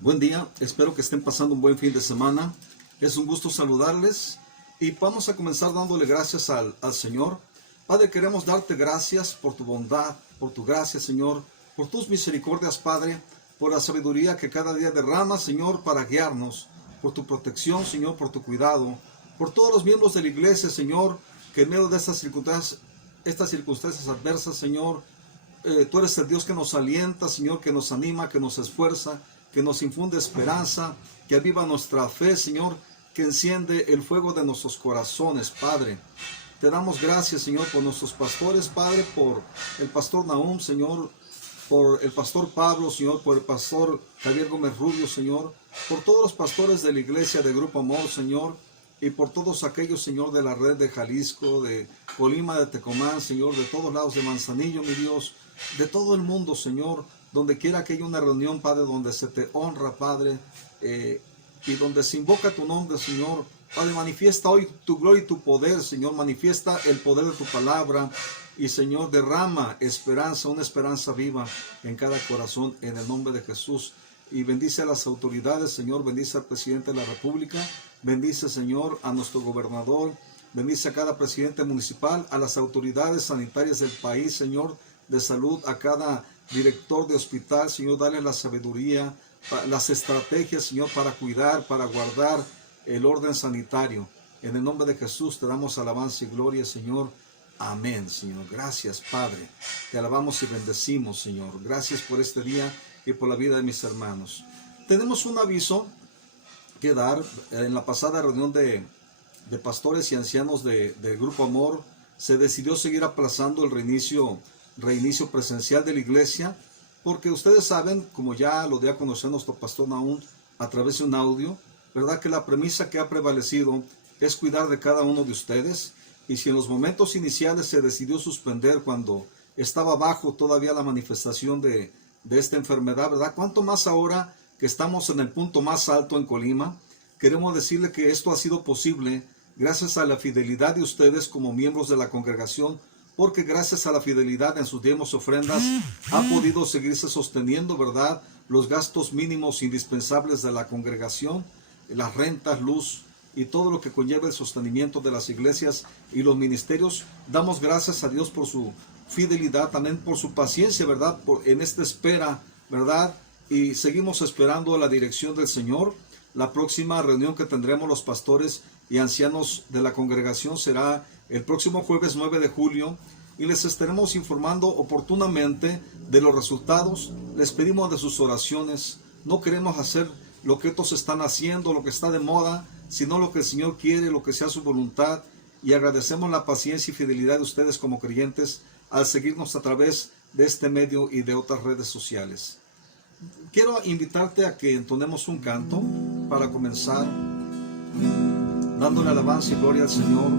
Buen día, espero que estén pasando un buen fin de semana. Es un gusto saludarles y vamos a comenzar dándole gracias al Señor. Padre, queremos darte gracias por tu bondad, por tu gracia, Señor, por tus misericordias, Padre, por la sabiduría que cada día derramas, Señor, para guiarnos, por tu protección, Señor, por tu cuidado, por todos los miembros de la iglesia, Señor, que en medio de estas circunstancias adversas, Señor, tú eres el Dios que nos alienta, Señor, que nos anima, que nos esfuerza, que nos infunde esperanza, que aviva nuestra fe, Señor, que enciende el fuego de nuestros corazones, Padre. Te damos gracias, Señor, por nuestros pastores, Padre, por el pastor Nahum, Señor, por el pastor Pablo, Señor, por el pastor Javier Gómez Rubio, Señor, por todos los pastores de la iglesia de Grupo Amor, Señor, y por todos aquellos, Señor, de la red de Jalisco, de Colima, de Tecomán, Señor, de todos lados, de Manzanillo, mi Dios, de todo el mundo, Señor, donde quiera que haya una reunión, Padre, donde se te honra, Padre, y donde se invoca tu nombre, Señor. Padre, manifiesta hoy tu gloria y tu poder, Señor, manifiesta el poder de tu palabra, y Señor, derrama esperanza, una esperanza viva en cada corazón, en el nombre de Jesús. Y bendice a las autoridades, Señor, bendice al presidente de la República, bendice, Señor, a nuestro gobernador, bendice a cada presidente municipal, a las autoridades sanitarias del país, Señor, de salud, a cada director de hospital, Señor, dale la sabiduría, las estrategias, Señor, para cuidar, para guardar el orden sanitario. En el nombre de Jesús te damos alabanza y gloria, Señor. Amén, Señor. Gracias, Padre. Te alabamos y bendecimos, Señor. Gracias por este día y por la vida de mis hermanos. Tenemos un aviso que dar. En la pasada reunión de pastores y ancianos del Grupo Amor, se decidió seguir aplazando el reinicio presencial de la iglesia, porque ustedes saben, como ya lo dio a conocer nuestro pastor Nahum a través de un audio, ¿verdad?, que la premisa que ha prevalecido es cuidar de cada uno de ustedes. Y si en los momentos iniciales se decidió suspender cuando estaba bajo todavía la manifestación de esta enfermedad, ¿verdad?, cuánto más ahora que estamos en el punto más alto en Colima. Queremos decirle que esto ha sido posible gracias a la fidelidad de ustedes como miembros de la congregación, porque gracias a la fidelidad en sus diezmos y ofrendas ha podido seguirse sosteniendo, ¿verdad?, los gastos mínimos indispensables de la congregación, las rentas, luz y todo lo que conlleva el sostenimiento de las iglesias y los ministerios. Damos gracias a Dios por su fidelidad, también por su paciencia, ¿verdad?, en esta espera, ¿verdad?, y seguimos esperando la dirección del Señor. La próxima reunión que tendremos los pastores y ancianos de la congregación será el próximo jueves 9 de julio y les estaremos informando oportunamente de los resultados. Les pedimos de sus oraciones. No queremos hacer lo que otros están haciendo, lo que está de moda, sino lo que el Señor quiere, lo que sea su voluntad, y agradecemos la paciencia y fidelidad de ustedes como creyentes al seguirnos a través de este medio y de otras redes sociales. Quiero invitarte a que entonemos un canto para comenzar, dándole alabanza y gloria al Señor,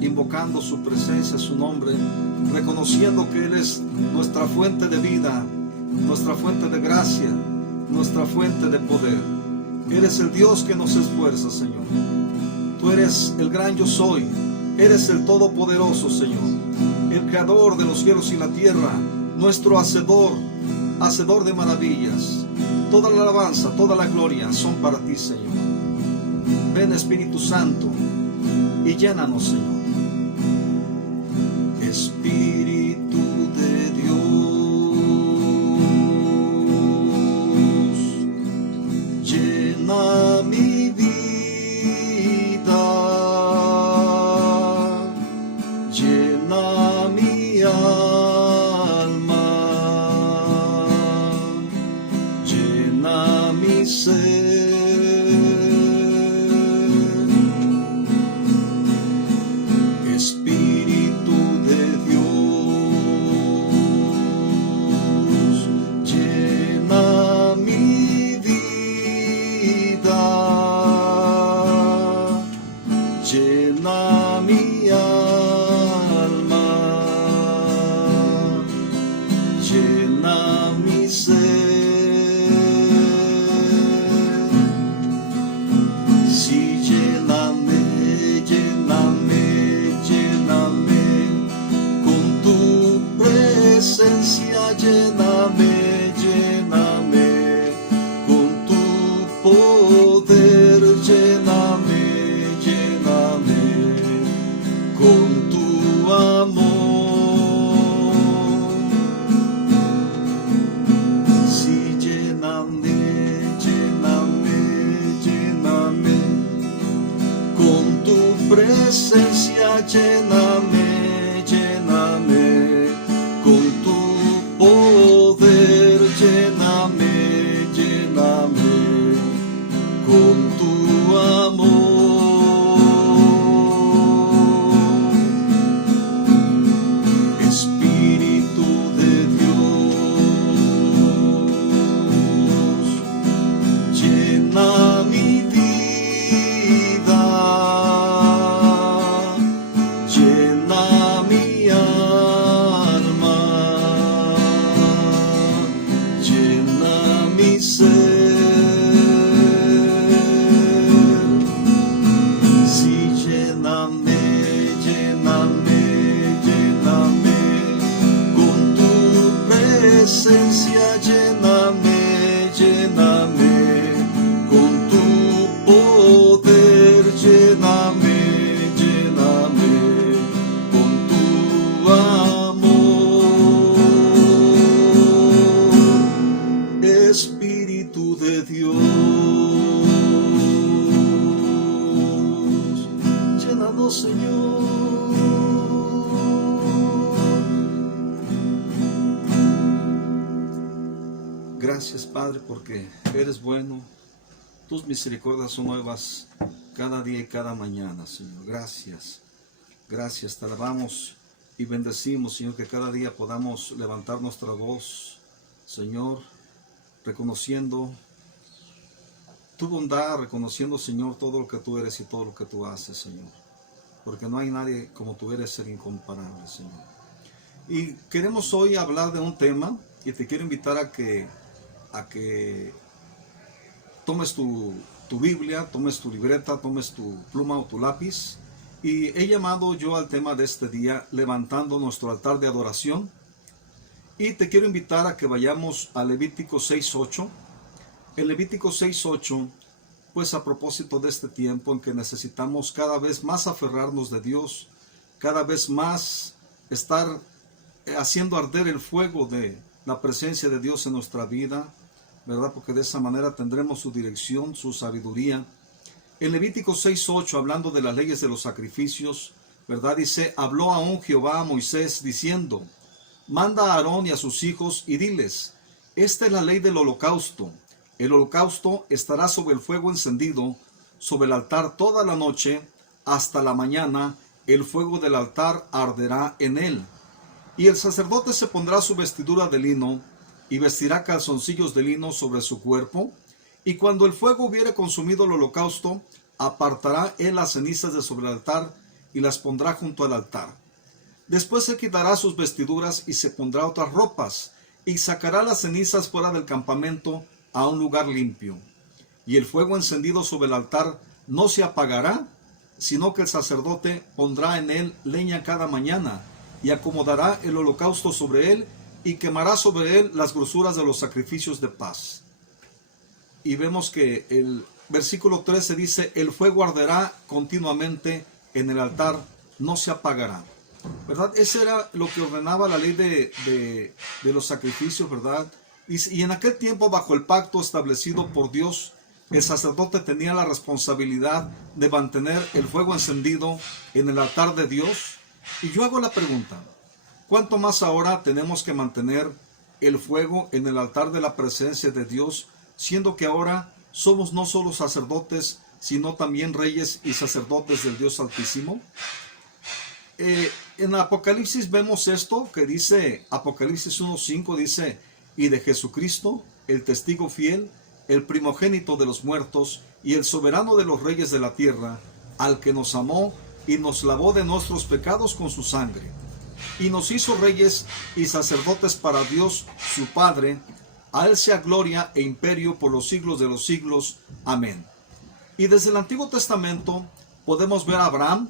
invocando su presencia, su nombre, reconociendo que Él es nuestra fuente de vida, nuestra fuente de gracia, nuestra fuente de poder. Él es el Dios que nos esfuerza, Señor. Tú eres el gran yo soy, eres el todopoderoso, Señor, el creador de los cielos y la tierra, nuestro hacedor de maravillas. Toda la alabanza, toda la gloria son para ti, Señor. Ven, Espíritu Santo, y llénanos, Señor. Espíritu de Dios, llena mi vida, llena mi alma, llena mi ser. Llena mi alma, llena mi ser. Sí, lléname, lléname, lléname con tu presencia, lléname, lléname con tu presencia, lléname, lléname, con tu poder, lléname, lléname, con tu amor. Espíritu de Dios, llénanos, Señor. Gracias, Padre, porque eres bueno. Tus misericordias son nuevas cada día y cada mañana, Señor. Gracias. Gracias. Te alabamos y bendecimos, Señor, que cada día podamos levantar nuestra voz, Señor, reconociendo tu bondad, reconociendo, Señor, todo lo que tú eres y todo lo que tú haces, Señor. Porque no hay nadie como tú eres, ser incomparable, Señor. Y queremos hoy hablar de un tema y te quiero invitar a que tomes tu Biblia, tomes tu libreta, tomes tu pluma o tu lápiz. Y he llamado yo al tema de este día, levantando nuestro altar de adoración. Y te quiero invitar a que vayamos a Levítico 6:8. El Levítico 6:8, pues a propósito de este tiempo en que necesitamos cada vez más aferrarnos de Dios, cada vez más estar haciendo arder el fuego de la presencia de Dios en nuestra vida, ¿verdad? Porque de esa manera tendremos su dirección, su sabiduría. En Levítico 6:8, hablando de las leyes de los sacrificios, ¿verdad? Dice, habló aún Jehová a Moisés diciendo, manda a Aarón y a sus hijos y diles, esta es la ley del holocausto. El holocausto estará sobre el fuego encendido, sobre el altar toda la noche, hasta la mañana, el fuego del altar arderá en él. Y el sacerdote se pondrá su vestidura de lino, y vestirá calzoncillos de lino sobre su cuerpo, y cuando el fuego hubiere consumido el holocausto, apartará él las cenizas de sobre el altar, y las pondrá junto al altar. Después se quitará sus vestiduras, y se pondrá otras ropas, y sacará las cenizas fuera del campamento, a un lugar limpio. Y el fuego encendido sobre el altar no se apagará, sino que el sacerdote pondrá en él leña cada mañana, y acomodará el holocausto sobre él, y quemará sobre él las grosuras de los sacrificios de paz. Y vemos que el versículo 13 dice, el fuego arderá continuamente en el altar, no se apagará. ¿Verdad? Ese era lo que ordenaba la ley de los sacrificios, ¿verdad? Y en aquel tiempo, bajo el pacto establecido por Dios, el sacerdote tenía la responsabilidad de mantener el fuego encendido en el altar de Dios. Y yo hago la pregunta, ¿cuánto más ahora tenemos que mantener el fuego en el altar de la presencia de Dios, siendo que ahora somos no solo sacerdotes, sino también reyes y sacerdotes del Dios Altísimo? En Apocalipsis vemos esto que dice, Apocalipsis 1:5 dice, y de Jesucristo, el testigo fiel, el primogénito de los muertos y el soberano de los reyes de la tierra, al que nos amó y nos lavó de nuestros pecados con su sangre, y nos hizo reyes y sacerdotes para Dios su Padre. A él sea gloria e imperio por los siglos de los siglos. Amén. Y desde el Antiguo Testamento podemos ver a Abraham,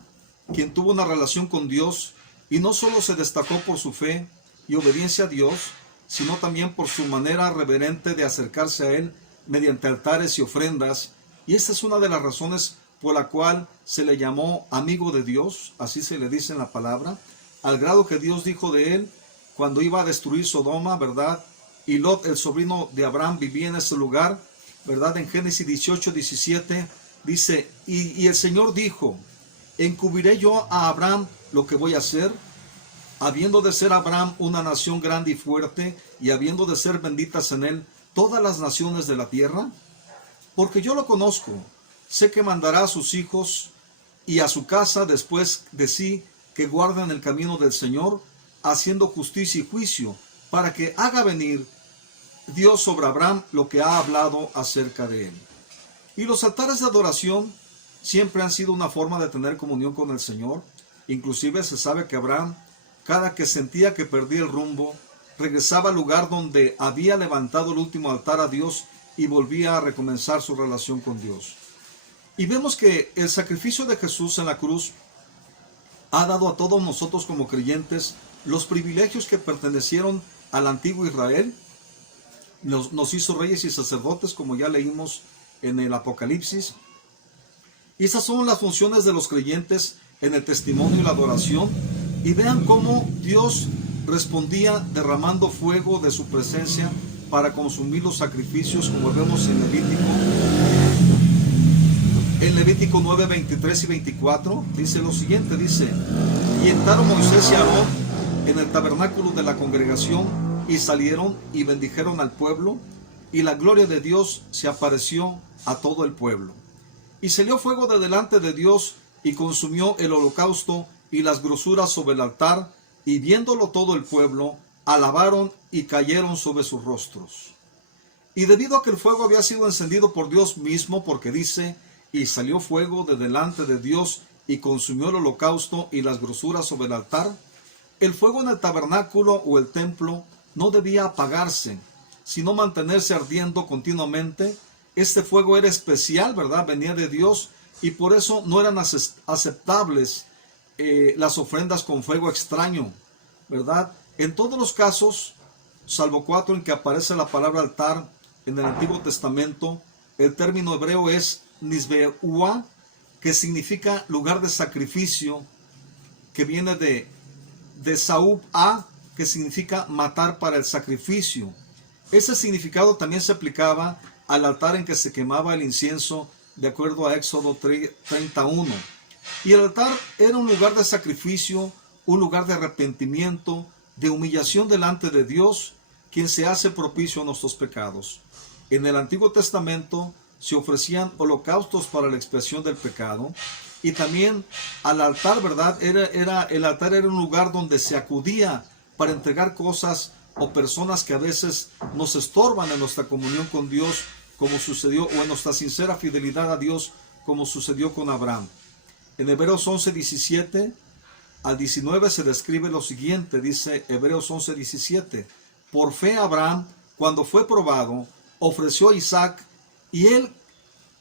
quien tuvo una relación con Dios y no solo se destacó por su fe y obediencia a Dios, sino también por su manera reverente de acercarse a él mediante altares y ofrendas. Y esta es una de las razones por la cual se le llamó amigo de Dios, así se le dice en la palabra, al grado que Dios dijo de él cuando iba a destruir Sodoma, ¿verdad? Y Lot, el sobrino de Abraham, vivía en ese lugar, ¿verdad? En Génesis 18:17 dice, y el Señor dijo, ¿encubriré yo a Abraham lo que voy a hacer? Habiendo de ser Abraham una nación grande y fuerte, y habiendo de ser benditas en él todas las naciones de la tierra, porque yo lo conozco, sé que mandará a sus hijos y a su casa después de sí, que guarden el camino del Señor, haciendo justicia y juicio, para que haga venir Dios sobre Abraham lo que ha hablado acerca de él. Y los altares de adoración siempre han sido una forma de tener comunión con el Señor. Inclusive se sabe que Abraham, cada que sentía que perdía el rumbo, regresaba al lugar donde había levantado el último altar a Dios y volvía a recomenzar su relación con Dios. Y vemos que el sacrificio de Jesús en la cruz ha dado a todos nosotros como creyentes los privilegios que pertenecieron al antiguo Israel, nos hizo reyes y sacerdotes, como ya leímos en el Apocalipsis. Y esas son las funciones de los creyentes en el testimonio y la adoración. Y vean cómo Dios respondía derramando fuego de su presencia para consumir los sacrificios, como vemos en Levítico 9, 23 y 24. Dice lo siguiente, dice: y entraron Moisés y Aarón en el tabernáculo de la congregación, y salieron y bendijeron al pueblo, y la gloria de Dios se apareció a todo el pueblo. Y salió fuego de delante de Dios, y consumió el holocausto y las grosuras sobre el altar, y viéndolo todo el pueblo, alabaron y cayeron sobre sus rostros. Y debido a que el fuego había sido encendido por Dios mismo, porque dice: y salió fuego de delante de Dios, y consumió el holocausto y las grosuras sobre el altar, el fuego en el tabernáculo o el templo no debía apagarse, sino mantenerse ardiendo continuamente. Este fuego era especial, ¿verdad? Venía de Dios, y por eso no eran aceptables las ofrendas con fuego extraño, ¿verdad? En todos los casos, salvo 4 en que aparece la palabra altar en el Antiguo Testamento, el término hebreo es nisbeúa, que significa lugar de sacrificio, que viene de saúb-a, que significa matar para el sacrificio. Ese significado también se aplicaba al altar en que se quemaba el incienso, de acuerdo a Éxodo 31. Y el altar era un lugar de sacrificio, un lugar de arrepentimiento, de humillación delante de Dios, quien se hace propicio a nuestros pecados. En el Antiguo Testamento se ofrecían holocaustos para la expiación del pecado, y también al altar, ¿verdad? El altar era un lugar donde se acudía para entregar cosas o personas que a veces nos estorban en nuestra comunión con Dios, como sucedió, o en nuestra sincera fidelidad a Dios, como sucedió con Abraham. En Hebreos 11, 17 al 19 se describe lo siguiente, dice Hebreos 11, 17: por fe Abraham, cuando fue probado, ofreció a Isaac, y él,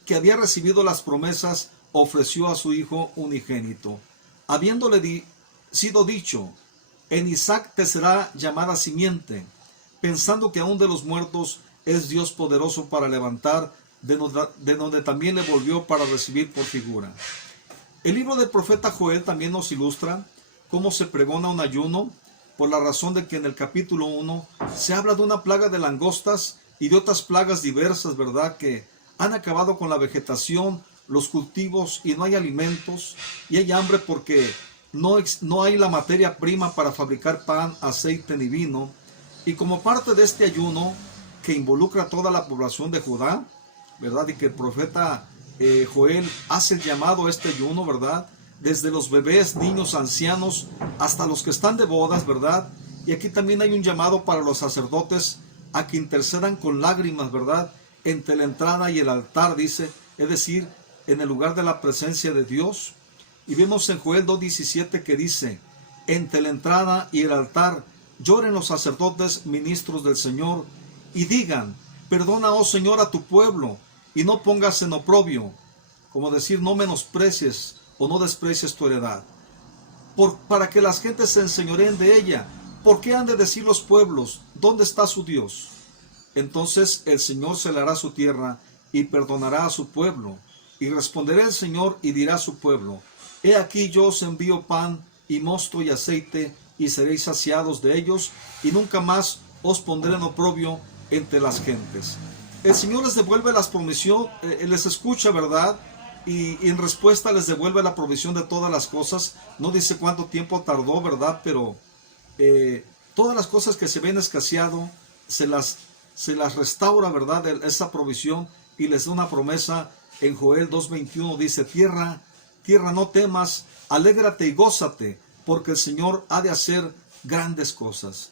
que había recibido las promesas, ofreció a su hijo unigénito, habiéndole sido dicho: en Isaac te será llamada simiente, pensando que aún de los muertos es Dios poderoso para levantar, de donde también le volvió para recibir por figura. El libro del profeta Joel también nos ilustra cómo se pregona un ayuno, por la razón de que en el capítulo 1 se habla de una plaga de langostas y de otras plagas diversas, ¿verdad?, que han acabado con la vegetación, los cultivos, y no hay alimentos, y hay hambre porque no hay la materia prima para fabricar pan, aceite ni vino. Y como parte de este ayuno que involucra a toda la población de Judá, ¿verdad?, y que el profeta Joel hace el llamado a este ayuno, ¿verdad?, desde los bebés, niños, ancianos, hasta los que están de bodas, ¿verdad? Y aquí también hay un llamado para los sacerdotes a que intercedan con lágrimas, ¿verdad?, entre la entrada y el altar, dice, es decir, en el lugar de la presencia de Dios. Y vemos en Joel 2:17 que dice: entre la entrada y el altar lloren los sacerdotes, ministros del Señor, y digan: perdona, oh Señor, a tu pueblo, y no pongas en oprobio, como decir, no menosprecies o no desprecies tu heredad, para que las gentes se enseñoreen de ella. ¿Por qué han de decir los pueblos: ¿dónde está su Dios? Entonces el Señor celará su tierra y perdonará a su pueblo. Y responderá el Señor y dirá a su pueblo: he aquí yo os envío pan y mosto y aceite, y seréis saciados de ellos, y nunca más os pondré en oprobio entre las gentes. El Señor les devuelve las provisiones, les escucha, ¿verdad? Y en respuesta les devuelve la provisión de todas las cosas. No dice cuánto tiempo tardó, ¿verdad? Pero todas las cosas que se ven escaseado, se las restaura, ¿verdad?, esa provisión, y les da una promesa. En Joel 2:21 dice: tierra, tierra, no temas, alégrate y gózate, porque el Señor ha de hacer grandes cosas.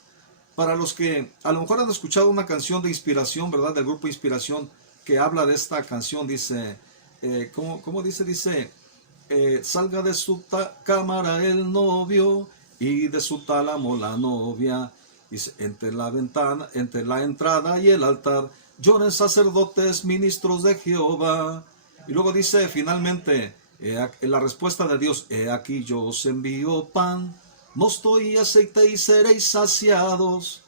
Para los que a lo mejor han escuchado una canción de inspiración, ¿verdad?, del grupo Inspiración, que habla de esta canción, dice, ¿cómo dice? Dice, salga de su cámara el novio, y de su tálamo la novia. Dice: entre la ventana, entre la entrada y el altar, lloren sacerdotes, ministros de Jehová. Y luego dice finalmente, en la respuesta de Dios: he aquí yo os envío pan, mosto y aceite, y seréis saciados.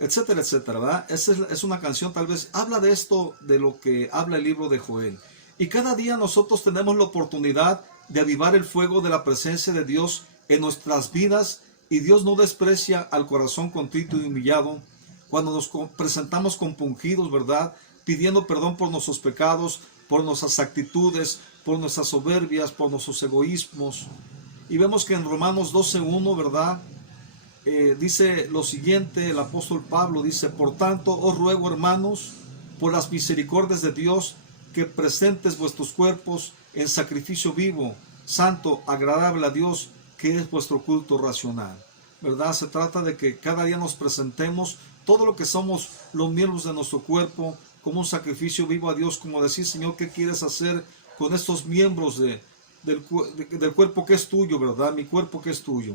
etcétera, etcétera, ¿verdad? Esa es una canción, tal vez habla de esto, de lo que habla el libro de Joel. Y cada día nosotros tenemos la oportunidad de avivar el fuego de la presencia de Dios en nuestras vidas, y Dios no desprecia al corazón contrito y humillado cuando nos presentamos compungidos, ¿verdad? Pidiendo perdón por nuestros pecados, por nuestras actitudes, por nuestras soberbias, por nuestros egoísmos. Y vemos que en Romanos 12:1, ¿verdad? Dice lo siguiente, el apóstol Pablo dice: por tanto os ruego, hermanos, por las misericordias de Dios, que presentes vuestros cuerpos en sacrificio vivo, santo, agradable a Dios, que es vuestro culto racional. ¿Verdad? Se trata de que cada día nos presentemos todo lo que somos, los miembros de nuestro cuerpo, como un sacrificio vivo a Dios, como decir: Señor, ¿qué quieres hacer con estos miembros del cuerpo que es tuyo, ¿verdad? Mi cuerpo que es tuyo.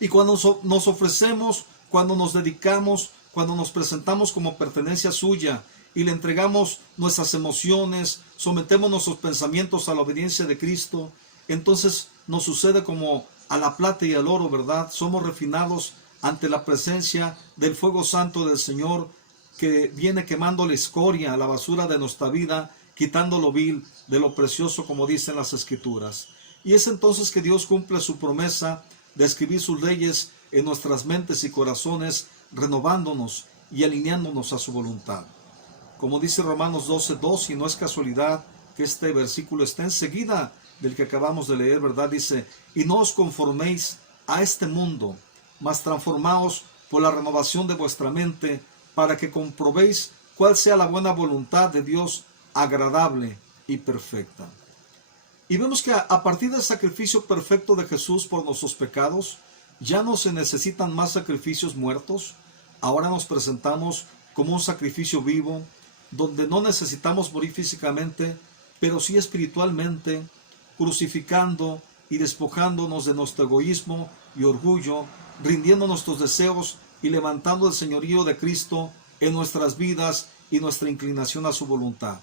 Y cuando nos ofrecemos, cuando nos dedicamos, cuando nos presentamos como pertenencia suya y le entregamos nuestras emociones, sometemos nuestros pensamientos a la obediencia de Cristo, entonces nos sucede como a la plata y al oro, ¿verdad? Somos refinados ante la presencia del fuego santo del Señor, que viene quemando la escoria, la basura de nuestra vida, quitando lo vil de lo precioso, como dicen las Escrituras. Y es entonces que Dios cumple su promesa de escribir sus leyes en nuestras mentes y corazones, renovándonos y alineándonos a su voluntad. Como dice Romanos 12:2, y no es casualidad que este versículo esté enseguida del que acabamos de leer, ¿verdad? Dice: y no os conforméis a este mundo, mas transformaos por la renovación de vuestra mente, para que comprobéis cuál sea la buena voluntad de Dios, agradable y perfecta. Y vemos que a partir del sacrificio perfecto de Jesús por nuestros pecados, ya no se necesitan más sacrificios muertos. Ahora nos presentamos como un sacrificio vivo, donde no necesitamos morir físicamente, pero sí espiritualmente, crucificando y despojándonos de nuestro egoísmo y orgullo, rindiendo nuestros deseos y levantando el señorío de Cristo en nuestras vidas y nuestra inclinación a su voluntad.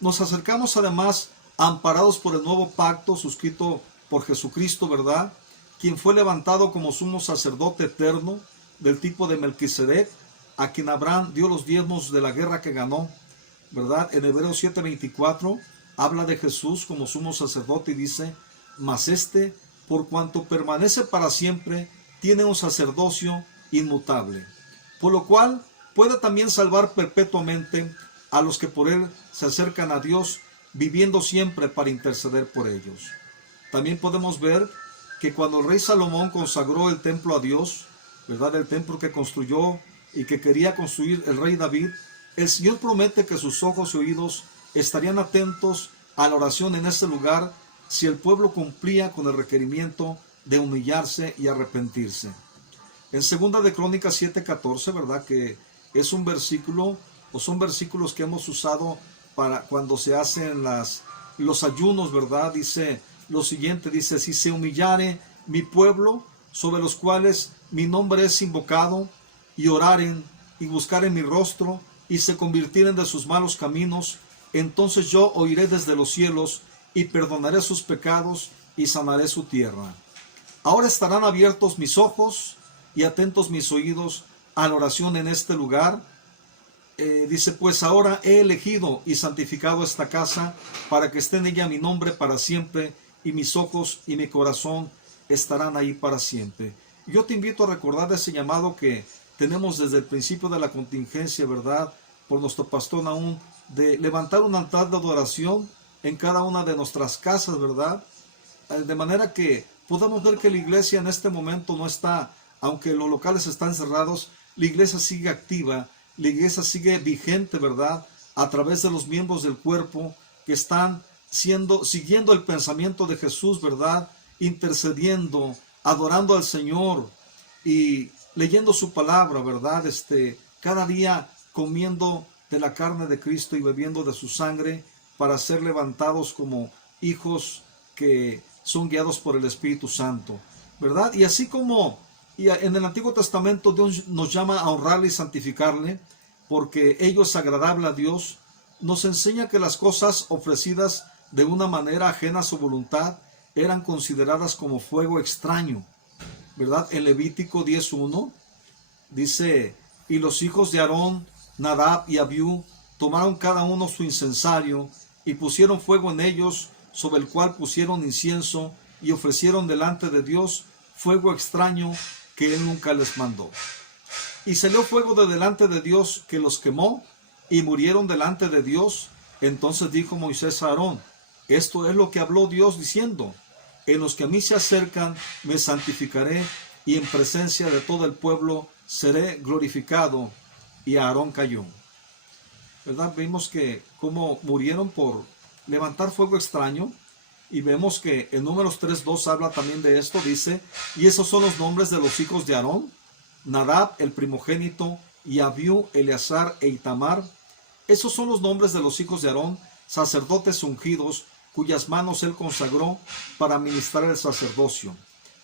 Nos acercamos además amparados por el nuevo pacto suscrito por Jesucristo, ¿verdad? Quien fue levantado como sumo sacerdote eterno del tipo de Melquisedec, a quien Abraham dio los diezmos de la guerra que ganó, ¿verdad? En Hebreos 7:24 habla de Jesús como sumo sacerdote y dice: mas este, por cuanto permanece para siempre, tiene un sacerdocio inmutable, por lo cual puede también salvar perpetuamente a los que por él se acercan a Dios, viviendo siempre para interceder por ellos. También podemos ver que cuando el rey Salomón consagró el templo a Dios, ¿verdad? El templo que construyó y que quería construir el rey David, el Señor promete que sus ojos y oídos estarían atentos a la oración en ese lugar si el pueblo cumplía con el requerimiento de humillarse y arrepentirse. En 2 de Crónicas 7:14, ¿verdad? Que es un versículo, o son versículos que hemos usado para cuando se hacen los ayunos, ¿verdad? Dice lo siguiente, dice: si se humillare mi pueblo, sobre los cuales mi nombre es invocado, y oraren y buscaren mi rostro, y se convirtieren de sus malos caminos, entonces yo oiré desde los cielos, y perdonaré sus pecados, y sanaré su tierra. Ahora estarán abiertos mis ojos, y atentos mis oídos a la oración en este lugar. Dice: pues ahora he elegido y santificado esta casa, para que esté en ella mi nombre para siempre, y mis ojos y mi corazón estarán ahí para siempre. Yo te invito a recordar ese llamado que tenemos desde el principio de la contingencia, ¿verdad? Por nuestro pastor Nahum, de levantar un altar de adoración en cada una de nuestras casas, ¿verdad? De manera que podamos ver que la iglesia en este momento no está, aunque los locales están cerrados, la iglesia sigue activa, la iglesia sigue vigente, ¿verdad? A través de los miembros del cuerpo que están siguiendo el pensamiento de Jesús, ¿verdad? Intercediendo, adorando al Señor y leyendo su palabra, ¿verdad? Cada día comiendo de la carne de Cristo y bebiendo de su sangre, para ser levantados como hijos que son guiados por el Espíritu Santo, ¿verdad? Y así como en el Antiguo Testamento Dios nos llama a honrarle y santificarle, porque ello es agradable a Dios, nos enseña que las cosas ofrecidas de una manera ajena a su voluntad eran consideradas como fuego extraño, ¿verdad? En Levítico 10:1 Dice, y los hijos de Aarón, Nadab y Abiú, tomaron cada uno su incensario y pusieron fuego en ellos, sobre el cual pusieron incienso y ofrecieron delante de Dios fuego extraño que él nunca les mandó. Y salió fuego de delante de Dios que los quemó y murieron delante de Dios. Entonces dijo Moisés a Aarón, esto es lo que habló Dios diciendo, en los que a mí se acercan me santificaré y en presencia de todo el pueblo seré glorificado. Y Aarón cayó. ¿Verdad? Vimos que cómo murieron por levantar fuego extraño. Y vemos que en Números 3:2 habla también de esto. Dice, y esos son los nombres de los hijos de Aarón: Nadab, el primogénito, y Abiú, Eleazar e Itamar. Esos son los nombres de los hijos de Aarón, sacerdotes ungidos, cuyas manos él consagró para ministrar el sacerdocio.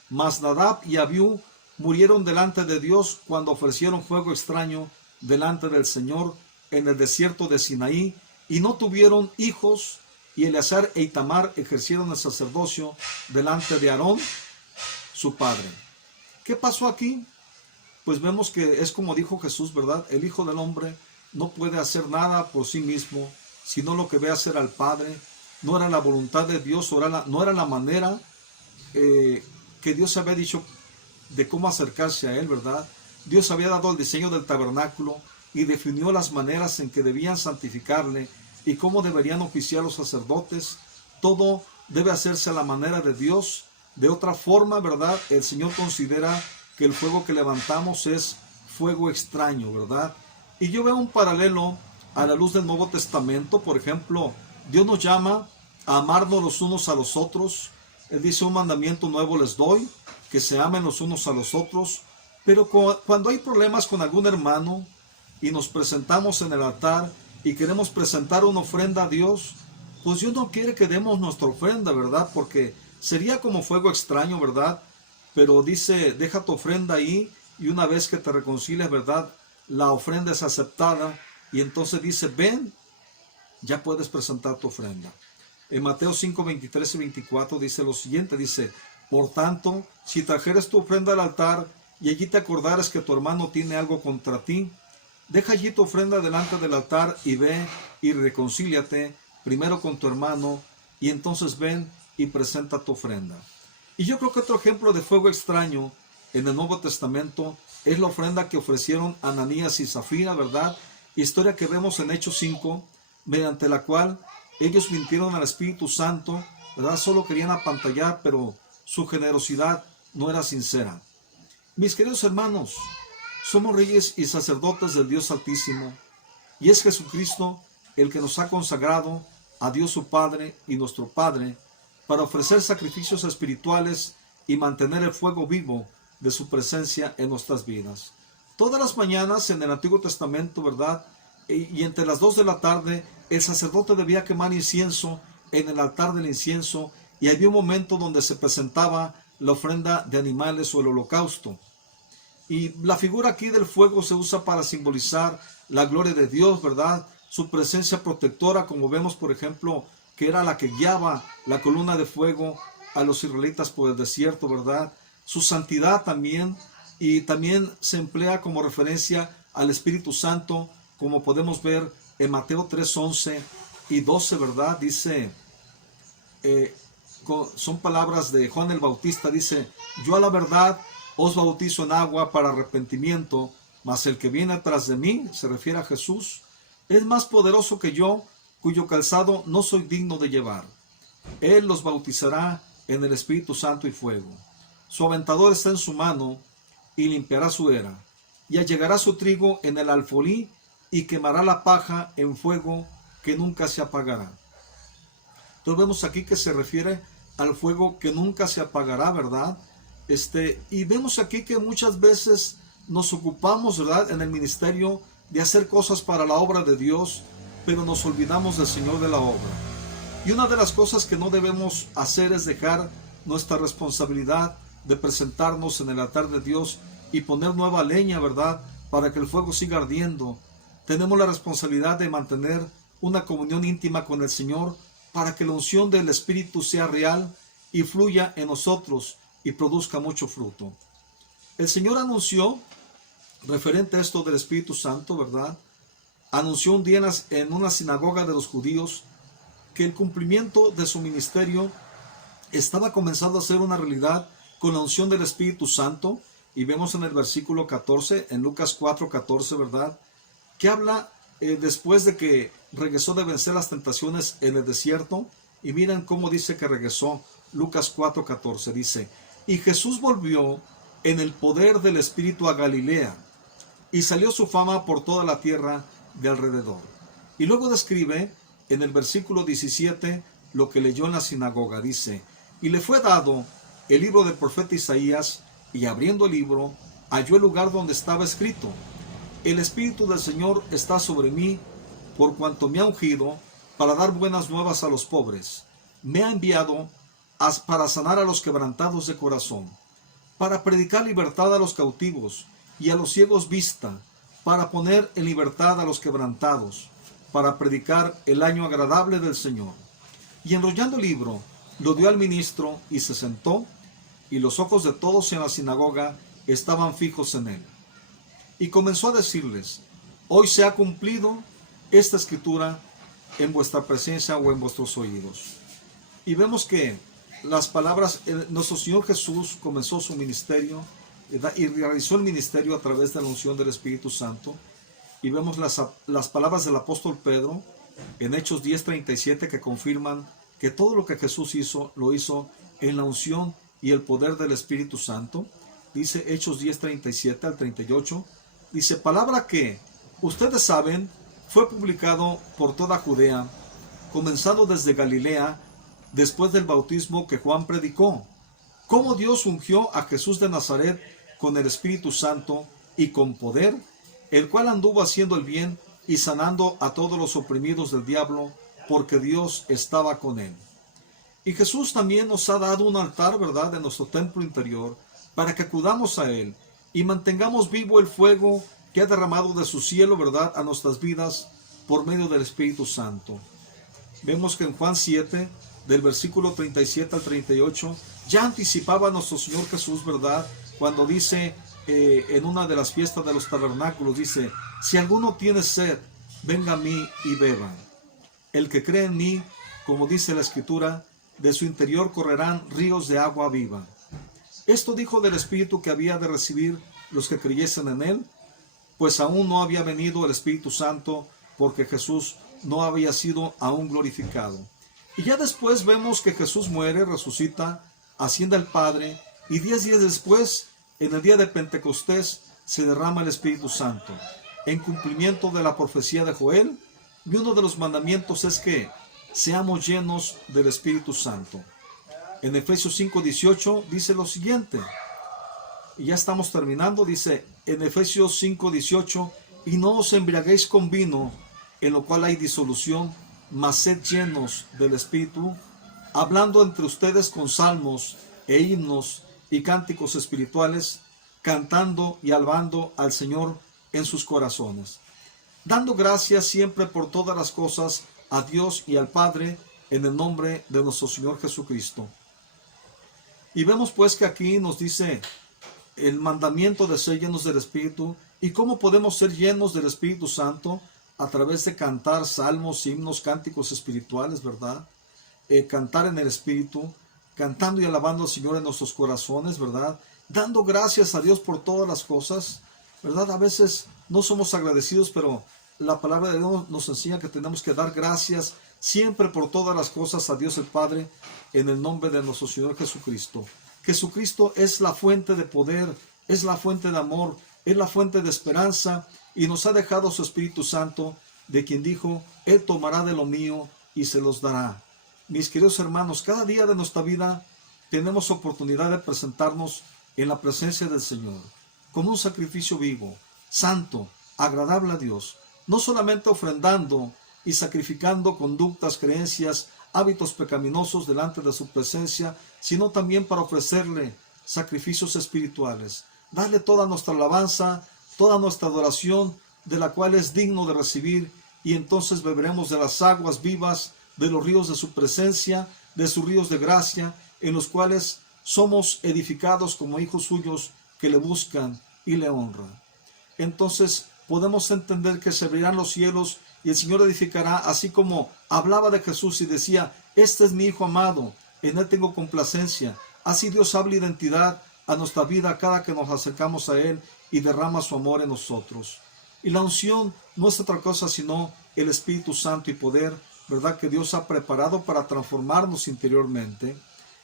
Mas Nadab y Abiú murieron delante de Dios cuando ofrecieron fuego extraño delante del Señor en el desierto de Sinaí, y no tuvieron hijos, y Eleazar e Itamar ejercieron el sacerdocio delante de Aarón, su padre. ¿Qué pasó aquí? Pues vemos que es como dijo Jesús, ¿verdad? El Hijo del Hombre no puede hacer nada por sí mismo, sino lo que ve hacer al Padre. No era la voluntad de Dios, no era la manera que Dios había dicho de cómo acercarse a Él, ¿verdad? Dios había dado el diseño del tabernáculo y definió las maneras en que debían santificarle y cómo deberían oficiar los sacerdotes. Todo debe hacerse a la manera de Dios. De otra forma, ¿verdad? El Señor considera que el fuego que levantamos es fuego extraño, ¿verdad? Y yo veo un paralelo a la luz del Nuevo Testamento. Por ejemplo, Dios nos llama a amarnos los unos a los otros. Él dice, un mandamiento nuevo les doy, que se amen los unos a los otros. Pero cuando hay problemas con algún hermano y nos presentamos en el altar y queremos presentar una ofrenda a Dios, pues Dios no quiere que demos nuestra ofrenda, ¿verdad? Porque sería como fuego extraño, ¿verdad? Pero dice, deja tu ofrenda ahí, y una vez que te reconcilias, ¿verdad?, la ofrenda es aceptada, y entonces dice, ven, ya puedes presentar tu ofrenda. En Mateo 5, 23 y 24 dice lo siguiente, dice, por tanto, si trajeres tu ofrenda al altar, y allí te acordares que tu hermano tiene algo contra ti, deja allí tu ofrenda delante del altar, y ve y reconcíliate primero con tu hermano, y entonces ven y presenta tu ofrenda. Y yo creo que otro ejemplo de fuego extraño en el Nuevo Testamento es la ofrenda que ofrecieron Ananías y Zafira, ¿verdad? Historia que vemos en Hechos 5, mediante la cual ellos mintieron al Espíritu Santo, ¿verdad? Solo querían apantallar, pero su generosidad no era sincera. Mis queridos hermanos, somos reyes y sacerdotes del Dios Altísimo, y es Jesucristo el que nos ha consagrado a Dios su Padre y nuestro Padre, para ofrecer sacrificios espirituales y mantener el fuego vivo de su presencia en nuestras vidas. Todas las mañanas en el Antiguo Testamento, ¿verdad? Y entre las 2 de la tarde, el sacerdote debía quemar incienso en el altar del incienso, y había un momento donde se presentaba la ofrenda de animales o el holocausto. Y la figura aquí del fuego se usa para simbolizar la gloria de Dios, ¿verdad? Su presencia protectora, como vemos, por ejemplo, que era la que guiaba la columna de fuego a los israelitas por el desierto, ¿verdad? Su santidad también, y también se emplea como referencia al Espíritu Santo, como podemos ver en Mateo 3, 11 y 12, ¿verdad? Dice, son palabras de Juan el Bautista, dice, yo a la verdad os bautizo en agua para arrepentimiento, mas el que viene atrás de mí, se refiere a Jesús, es más poderoso que yo, cuyo calzado no soy digno de llevar. Él los bautizará en el Espíritu Santo y fuego. Su aventador está en su mano, y limpiará su era, y allegará su trigo en el alfolí, y quemará la paja en fuego que nunca se apagará. Entonces vemos aquí que se refiere al fuego que nunca se apagará, ¿verdad? Y vemos aquí que muchas veces nos ocupamos, ¿verdad?, en el ministerio de hacer cosas para la obra de Dios, pero nos olvidamos del Señor de la obra. Y una de las cosas que no debemos hacer es dejar nuestra responsabilidad de presentarnos en el altar de Dios y poner nueva leña, ¿verdad?, para que el fuego siga ardiendo. Tenemos la responsabilidad de mantener una comunión íntima con el Señor para que la unción del Espíritu sea real y fluya en nosotros y produzca mucho fruto. El Señor anunció referente a esto del Espíritu Santo, ¿verdad? Anunció un día en una sinagoga de los judíos que el cumplimiento de su ministerio estaba comenzando a ser una realidad con la unción del Espíritu Santo. Y vemos en el versículo 14, en Lucas 4:14, ¿verdad? Que habla después de que regresó de vencer las tentaciones en el desierto. Y miren cómo dice que regresó. Lucas 4:14 dice: y Jesús volvió en el poder del Espíritu a Galilea, y salió su fama por toda la tierra de alrededor. Y luego describe en el versículo 17 lo que leyó en la sinagoga. Dice: y le fue dado el libro del profeta Isaías, y abriendo el libro, halló el lugar donde estaba escrito: el Espíritu del Señor está sobre mí, por cuanto me ha ungido para dar buenas nuevas a los pobres. Me ha enviado para sanar a los quebrantados de corazón, para predicar libertad a los cautivos y a los ciegos vista, para poner en libertad a los quebrantados, para predicar el año agradable del Señor. Y enrollando el libro, lo dio al ministro y se sentó, y los ojos de todos en la sinagoga estaban fijos en él. Y comenzó a decirles: hoy se ha cumplido esta escritura en vuestra presencia o en vuestros oídos. Y vemos que las palabras, nuestro Señor Jesús comenzó su ministerio y realizó el ministerio a través de la unción del Espíritu Santo. Y vemos las palabras del apóstol Pedro en Hechos 10:37 que confirman que todo lo que Jesús hizo, lo hizo en la unción y el poder del Espíritu Santo. Dice Hechos 10:37 al 38, dice: palabra que, ustedes saben, fue publicado por toda Judea, comenzando desde Galilea, después del bautismo que Juan predicó, cómo Dios ungió a Jesús de Nazaret con el Espíritu Santo y con poder, el cual anduvo haciendo el bien y sanando a todos los oprimidos del diablo, porque Dios estaba con él. Y Jesús también nos ha dado un altar, ¿verdad?, en nuestro templo interior, para que acudamos a él y mantengamos vivo el fuego que ha derramado de su cielo, ¿verdad?, a nuestras vidas por medio del Espíritu Santo. Vemos que en Juan 7, del versículo 37 al 38, ya anticipaba a nuestro Señor Jesús, ¿verdad?, cuando dice en una de las fiestas de los tabernáculos, dice: si alguno tiene sed, venga a mí y beba. El que cree en mí, como dice la Escritura, de su interior correrán ríos de agua viva. Esto dijo del Espíritu que había de recibir los que creyesen en él, pues aún no había venido el Espíritu Santo, porque Jesús no había sido aún glorificado. Y ya después vemos que Jesús muere, resucita, asciende al Padre, y 10 días después, en el día de Pentecostés, se derrama el Espíritu Santo, en cumplimiento de la profecía de Joel. Y uno de los mandamientos es que seamos llenos del Espíritu Santo. En Efesios 5:18 dice lo siguiente, y ya estamos terminando, dice en Efesios 5:18: y no os embriaguéis con vino, en lo cual hay disolución, mas sed llenos del Espíritu, hablando entre ustedes con salmos e himnos y cánticos espirituales, cantando y alabando al Señor en sus corazones, dando gracias siempre por todas las cosas a Dios y al Padre, en el nombre de nuestro Señor Jesucristo. Y vemos pues que aquí nos dice el mandamiento de ser llenos del Espíritu. ¿Y cómo podemos ser llenos del Espíritu Santo? A través de cantar salmos, himnos, cánticos espirituales, ¿verdad? Cantar en el Espíritu, cantando y alabando al Señor en nuestros corazones, ¿verdad? Dando gracias a Dios por todas las cosas, ¿verdad? A veces no somos agradecidos, pero la palabra de Dios nos enseña que tenemos que dar gracias siempre por todas las cosas a Dios el Padre, en el nombre de nuestro Señor Jesucristo. Jesucristo es la fuente de poder, es la fuente de amor, es la fuente de esperanza, y nos ha dejado su Espíritu Santo, de quien dijo: Él tomará de lo mío y se los dará. Mis queridos hermanos, cada día de nuestra vida tenemos oportunidad de presentarnos en la presencia del Señor, como un sacrificio vivo, santo, agradable a Dios, no solamente ofrendando y sacrificando conductas, creencias, hábitos pecaminosos delante de su presencia, sino también para ofrecerle sacrificios espirituales, darle toda nuestra alabanza, toda nuestra adoración, de la cual es digno de recibir, y entonces beberemos de las aguas vivas, de los ríos de su presencia, de sus ríos de gracia, en los cuales somos edificados como hijos suyos que le buscan y le honran. entonces podemos entender que se abrirán los cielos y el Señor edificará, así como hablaba de Jesús y decía, este es mi Hijo amado, en Él tengo complacencia. Así Dios habla identidad a nuestra vida cada que nos acercamos a Él y derrama su amor en nosotros. Y la unción no es otra cosa sino el Espíritu Santo y poder, ¿verdad?, que Dios ha preparado para transformarnos interiormente,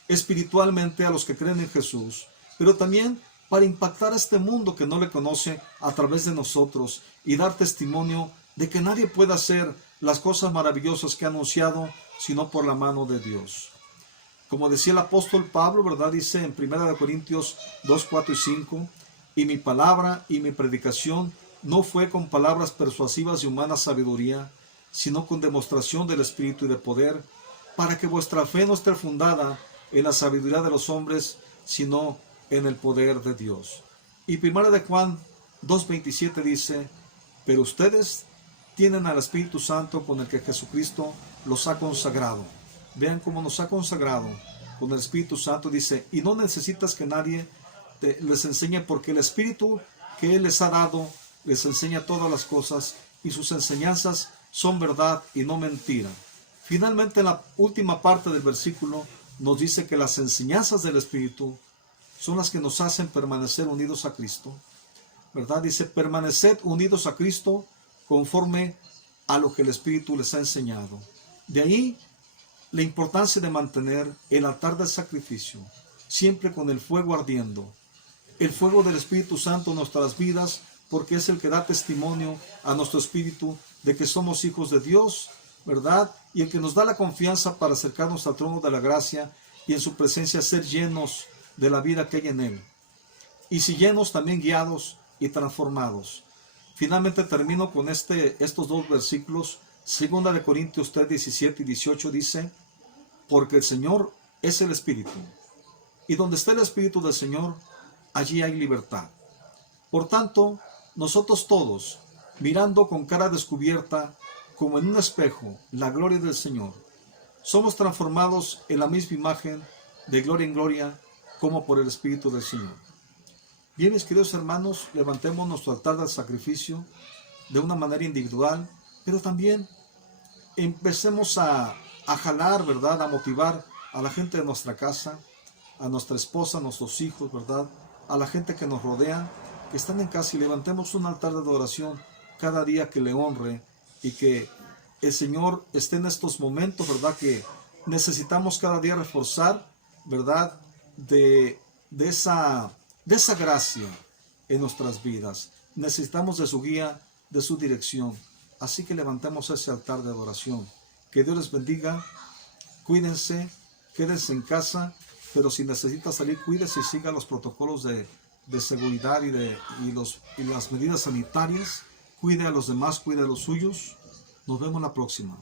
espiritualmente a los que creen en Jesús, pero también para impactar a este mundo que no le conoce a través de nosotros y dar testimonio de que nadie puede hacer las cosas maravillosas que ha anunciado sino por la mano de Dios. Como decía el apóstol Pablo, ¿verdad?, dice en 1 Corintios 2, 4 y 5, y mi palabra y mi predicación no fue con palabras persuasivas de humana sabiduría, sino con demostración del Espíritu y de poder, para que vuestra fe no esté fundada en la sabiduría de los hombres, sino en el poder de Dios. Y 1 de Juan 2:27 dice, pero ustedes tienen al Espíritu Santo con el que Jesucristo los ha consagrado. Vean cómo nos ha consagrado con el Espíritu Santo, dice, y no necesitas que nadie les enseñe, porque el Espíritu que Él les ha dado les enseña todas las cosas, y sus enseñanzas son verdad y no mentira. Finalmente, en la última parte del versículo nos dice que las enseñanzas del Espíritu son las que nos hacen permanecer unidos a Cristo, ¿verdad? Dice, permaneced unidos a Cristo conforme a lo que el Espíritu les ha enseñado. De ahí la importancia de mantener el altar del sacrificio siempre con el fuego ardiendo, el fuego del Espíritu Santo en nuestras vidas, porque es el que da testimonio a nuestro espíritu de que somos hijos de Dios, ¿verdad? Y el que nos da la confianza para acercarnos al trono de la gracia y en su presencia ser llenos de la vida que hay en Él. Y si llenos, también guiados y transformados. Finalmente termino con estos dos versículos. 2 de Corintios 3, 17 y 18 dice, porque el Señor es el Espíritu, y donde está el Espíritu del Señor, allí hay libertad. Por tanto, nosotros todos, mirando con cara descubierta, como en un espejo, la gloria del Señor, somos transformados en la misma imagen, de gloria en gloria, como por el Espíritu del Señor. Bien, mis queridos hermanos, levantemos nuestro altar del sacrificio de una manera individual, pero también empecemos a jalar, ¿verdad?, a motivar a la gente de nuestra casa, a nuestra esposa, a nuestros hijos, ¿verdad?, a la gente que nos rodea, que están en casa, y levantemos un altar de adoración cada día que le honre, y que el Señor esté en estos momentos, ¿verdad?, que necesitamos cada día reforzar, ¿verdad?, de esa gracia en nuestras vidas. Necesitamos de su guía, de su dirección. Así que levantemos ese altar de adoración. Que Dios les bendiga. Cuídense, quédense en casa, pero si necesita salir, cuídese y siga los protocolos de seguridad y las medidas sanitarias. Cuide a los demás, cuide a los suyos. Nos vemos la próxima.